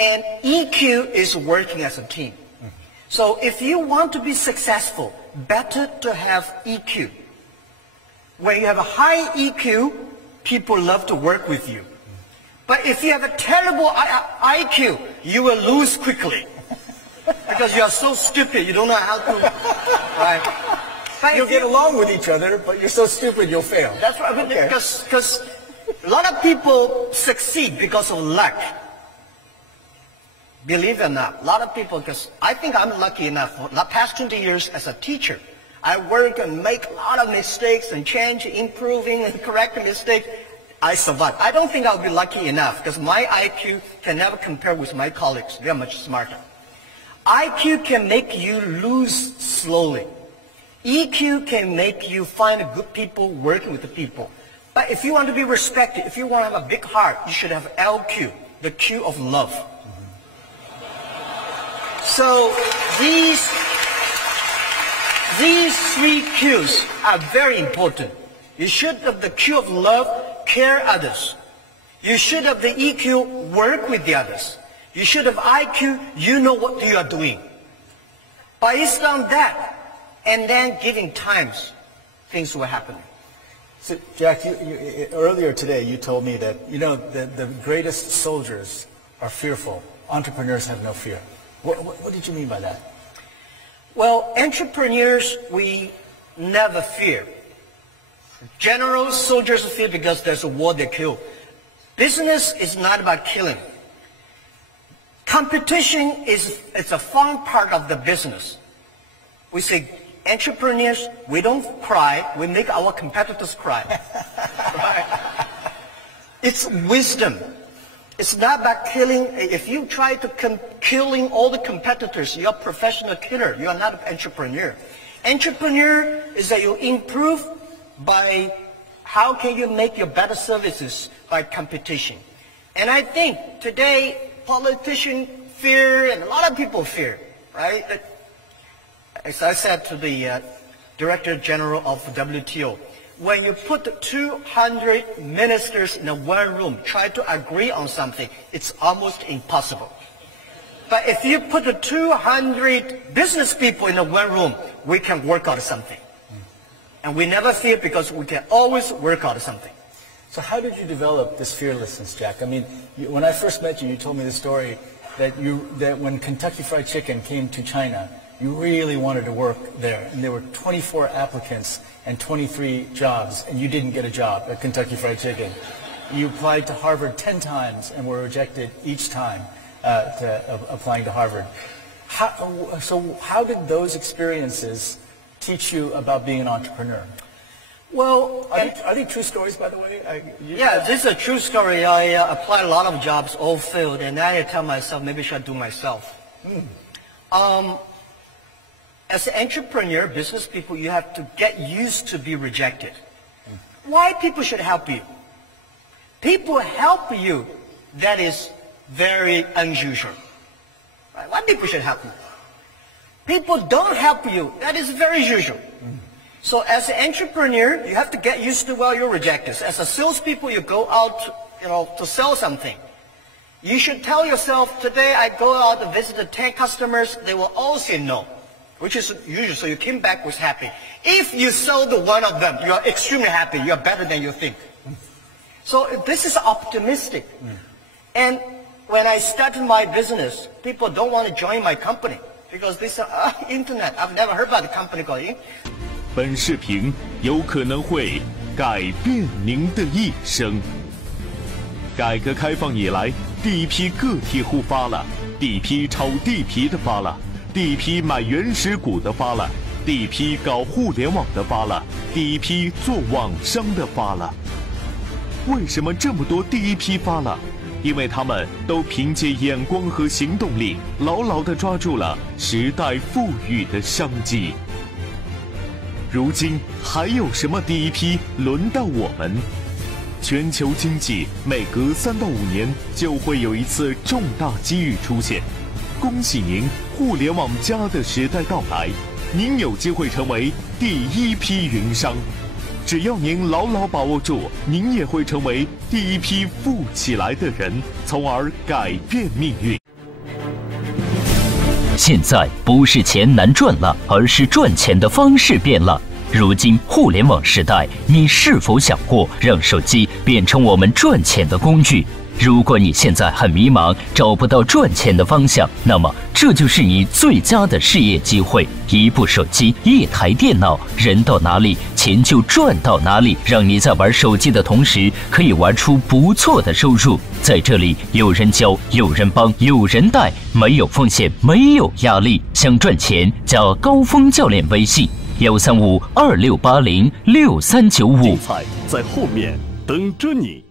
And EQ is working as a team. So if you want to be successful, better to have EQ. When you have a high EQ, people love to work with you. But if you have a terrible IQ, you will lose quickly. Because you are so stupid, you don't know how to, right? But you'll get along with each other, but you're so stupid you'll fail. That's right, because a lot of people succeed because of luck. Believe it or not, a lot of people, because I think I'm lucky enough, for the past 20 years as a teacher, I work and make a lot of mistakes and change, improving and correcting mistakes. I survive. I don't think I'll be lucky enough because my IQ can never compare with my colleagues. They're much smarter. IQ can make you lose slowly. EQ can make you find good people working with the people. But if you want to be respected, if you want to have a big heart, you should have LQ, the Q of love. So these three Qs are very important. You should have the Q of love, care others. You should have the EQ, work with the others. You should have IQ, you know what you are doing. Based on that, and then giving times, things will happen. So, Jack, earlier today you told me that, the greatest soldiers are fearful. Entrepreneurs have no fear. What did you mean by that? Well, entrepreneurs, we never fear. Generals, soldiers fear because there's a war they kill. Business is not about killing. Competition it's a fun part of the business. We say, entrepreneurs, we don't cry, we make our competitors cry. Right? It's wisdom. It's not about killing. If you try to killing all the competitors, you're a professional killer. You are not an entrepreneur. Entrepreneur is that you improve by how can you make your better services by competition. And I think today politicians fear and a lot of people fear, right? As I said to the Director General of the WTO, when you put 200 ministers in one room, try to agree on something, it's almost impossible. But if you put 200 business people in one room, we can work out something. And we never fear because we can always work out something. So how did you develop this fearlessness, Jack? I mean, when I first met you, you told me the story that when Kentucky Fried Chicken came to China, you really wanted to work there. And there were 24 applicants and 23 jobs, and you didn't get a job at Kentucky Fried Chicken. You applied to Harvard 10 times and were rejected each time applying to Harvard. So how did those experiences teach you about being an entrepreneur? Well, are they true stories, by the way? Yeah, this is a true story. I applied a lot of jobs, all failed, and I tell myself, maybe I should do myself. As an entrepreneur, business people, you have to get used to be rejected. Why people should help you? People help you, that is very unusual. Right? Why people should help you? People don't help you, that is very usual. So as an entrepreneur, you have to get used to, well, you're rejected. As a salespeople, you go out, to sell something. You should tell yourself, today I go out to visit 10 customers, they will all say no, which is usual, so you came back with happy. If you sold one of them, you are extremely happy, you are better than you think. So this is optimistic. And when I started my business, people don't want to join my company because they say, internet, I've never heard about the company called internet. 本视频有可能会改变您的一生。改革开放以来，第一批个体户发了，第一批炒地皮的发了，第一批买原始股的发了，第一批搞互联网的发了，第一批做网商的发了。为什么这么多第一批发了？因为他们都凭借眼光和行动力，牢牢地抓住了时代赋予的商机。如今还有什么第一批轮到我们？全球经济每隔3到5年就会有一次重大机遇出现。恭喜您，互联网+的时代到来，您有机会成为第一批云商。只要您牢牢把握住，您也会成为第一批富起来的人，从而改变命运。现在不是钱难赚了，而是赚钱的方式变了。如今互联网时代，你是否想过让手机变成我们赚钱的工具？如果你现在很迷茫，找不到赚钱的方向，那么这就是你最佳的事业机会。一部手机，一台电脑，人到哪里，钱就赚到哪里，让你在玩手机的同时，可以玩出不错的收入。在这里，有人教，有人帮，有人带，没有风险，没有压力。想赚钱，加高峰教练微信13526806395。精彩在后面等着你。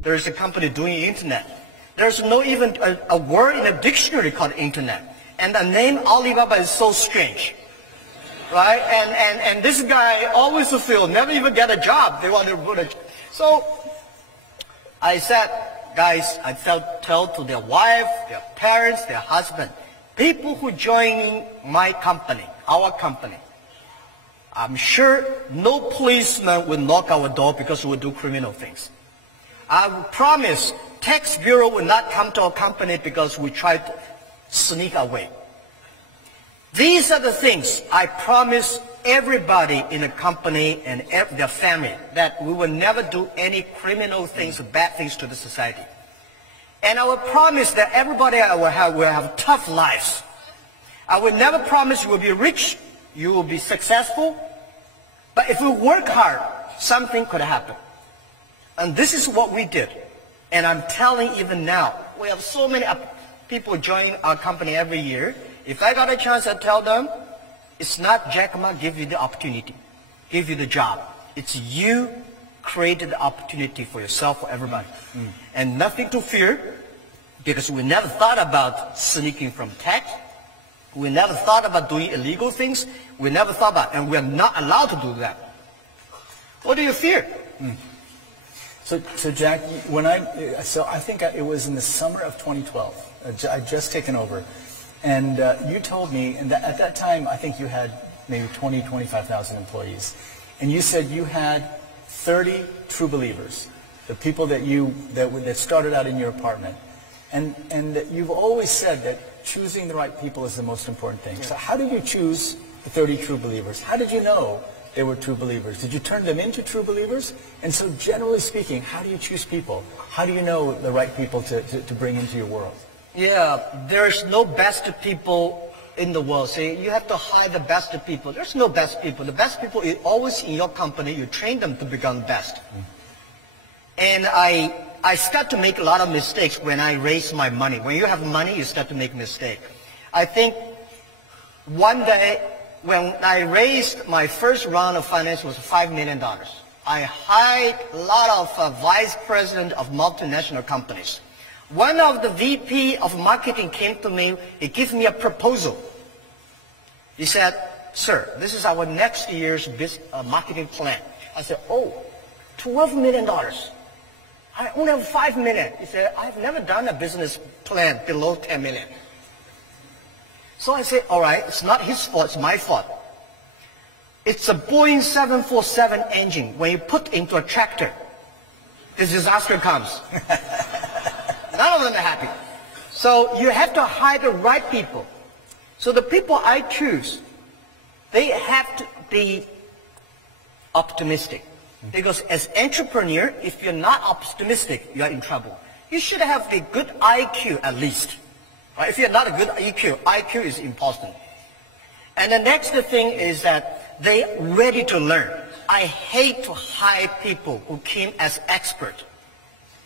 There's a company doing internet. There's no even a word in a dictionary called internet. And the name Alibaba is so strange. Right? And this guy always fulfilled, never even get a job. They want to put a... So I said, guys, I tell to their wife, their parents, their husband, people who join my company, our company, I'm sure no policeman will knock our door because we do criminal things. I will promise tax bureau will not come to our company because we try to sneak away. These are the things I promise everybody in the company and their family, that we will never do any criminal things or bad things to the society. And I will promise that everybody will have tough lives. I will never promise you will be rich, you will be successful, but if we work hard, something could happen. And this is what we did. And I'm telling even now, we have so many people join our company every year. If I got a chance, I tell them, it's not Jack Ma give you the opportunity, give you the job. It's you created the opportunity for yourself, for everybody. And nothing to fear, because we never thought about sneaking from tax. We never thought about doing illegal things. We never thought about, and we're not allowed to do that. What do you fear? So Jack, I think it was in the summer of 2012. I'd just taken over. And you told me, and at that time, I think you had maybe 20, 25,000 employees. And you said you had 30 true believers, the people that started out in your apartment. And you've always said that choosing the right people is the most important thing. So how did you choose the 30 true believers? How did you know they were true believers? Did you turn them into true believers? And so generally speaking, how do you choose people? How do you know the right people to bring into your world? Yeah, there's no best people in the world. See, you have to hire the best people. There's no best people. The best people is always in your company. You train them to become best. And I start to make a lot of mistakes when I raise my money. When you have money, you start to make mistakes. I think one day when I raised my first round of finance was $5 million. I hired a lot of vice presidents of multinational companies. One of the VP of marketing came to me. He gave me a proposal. He said, sir, this is our next year's marketing plan. I said, oh, $12 million. I only have $5 million. He said, I've never done a business plan below $10 million. So I said, all right, it's not his fault, it's my fault. It's a Boeing 747 engine. When you put into a tractor, the disaster comes. None of them are happy. So you have to hire the right people. So the people I choose, they have to be optimistic. Because as entrepreneur, if you're not optimistic, you're in trouble. You should have the good IQ at least. Right? If you're not a good IQ is important. And the next thing is that they're ready to learn. I hate to hire people who came as expert,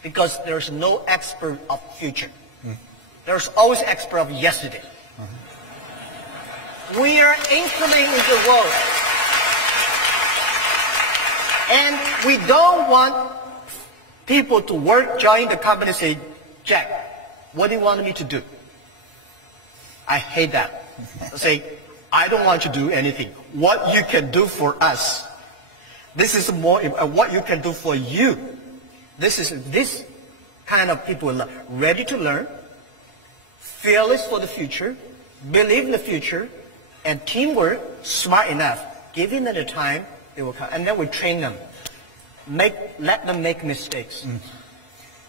because there's no expert of future. There's always expert of yesterday. We are entering into the world. And we don't want people to join the company and say, Jack, what do you want me to do? I hate that. I say, I don't want you to do anything. What you can do for us. This is more what you can do for you. This kind of people ready to learn, fearless for the future, believe in the future, and teamwork, smart enough, giving them the time, they will come. And then we train them. Let them make mistakes.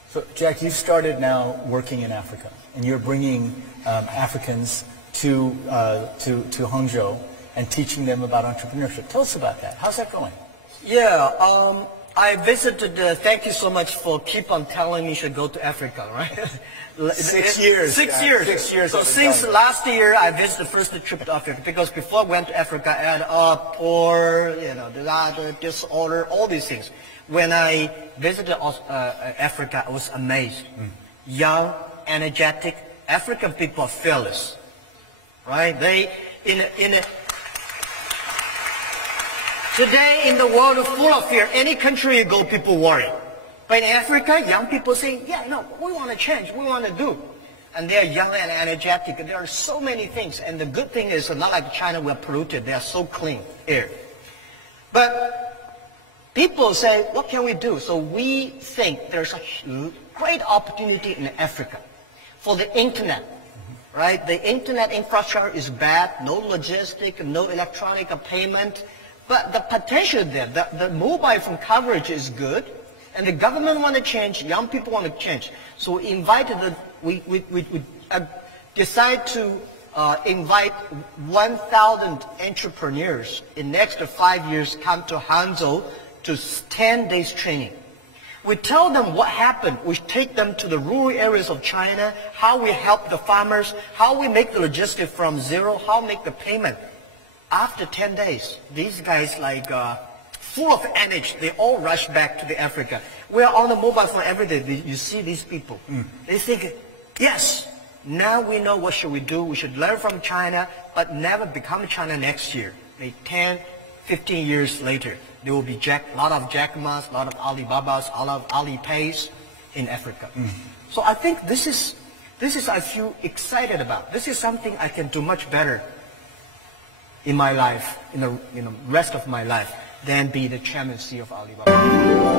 So, Jack, you've started now working in Africa, and you're bringing Africans to Hangzhou and teaching them about entrepreneurship. Tell us about that. How's that going? Yeah, I visited, thank you so much for keep on telling me you should go to Africa, right? 6 years. 6 years. 6 years. So since last year, I visited the first trip to Africa, because before I went to Africa, I had poor, disorder, all these things. When I visited Africa, I was amazed. Young, energetic, African people are fearless, right? Today, in the world full of fear, any country you go, people worry. But in Africa, young people say, yeah, no, we want to change, we want to do. And they're young and energetic. There are so many things. And the good thing is, not like China, we're polluted. They are so clean air. But people say, what can we do? So we think there's a great opportunity in Africa for the internet. Right? The internet infrastructure is bad, no logistic, no electronic payment. But the potential there, the mobile phone coverage is good, and the government want to change, young people want to change. So we invited, we decided to invite 1,000 entrepreneurs in the next 5 years come to Hangzhou to 10 days training. We tell them what happened. We take them to the rural areas of China, how we help the farmers, how we make the logistics from zero, how we make the payment. After 10 days, these guys full of energy, they all rush back to the Africa. We're on the mobile phone every day. You see these people. They think, yes, now we know what should we do. We should learn from China, but never become China next year. Maybe 10, 15 years later, there will be a lot of Jack Ma's, a lot of Alibabas, a lot of Alipays in Africa. So I think this is I feel excited about. This is something I can do much better in my life, in the rest of my life, than be the chairman CEO of Alibaba.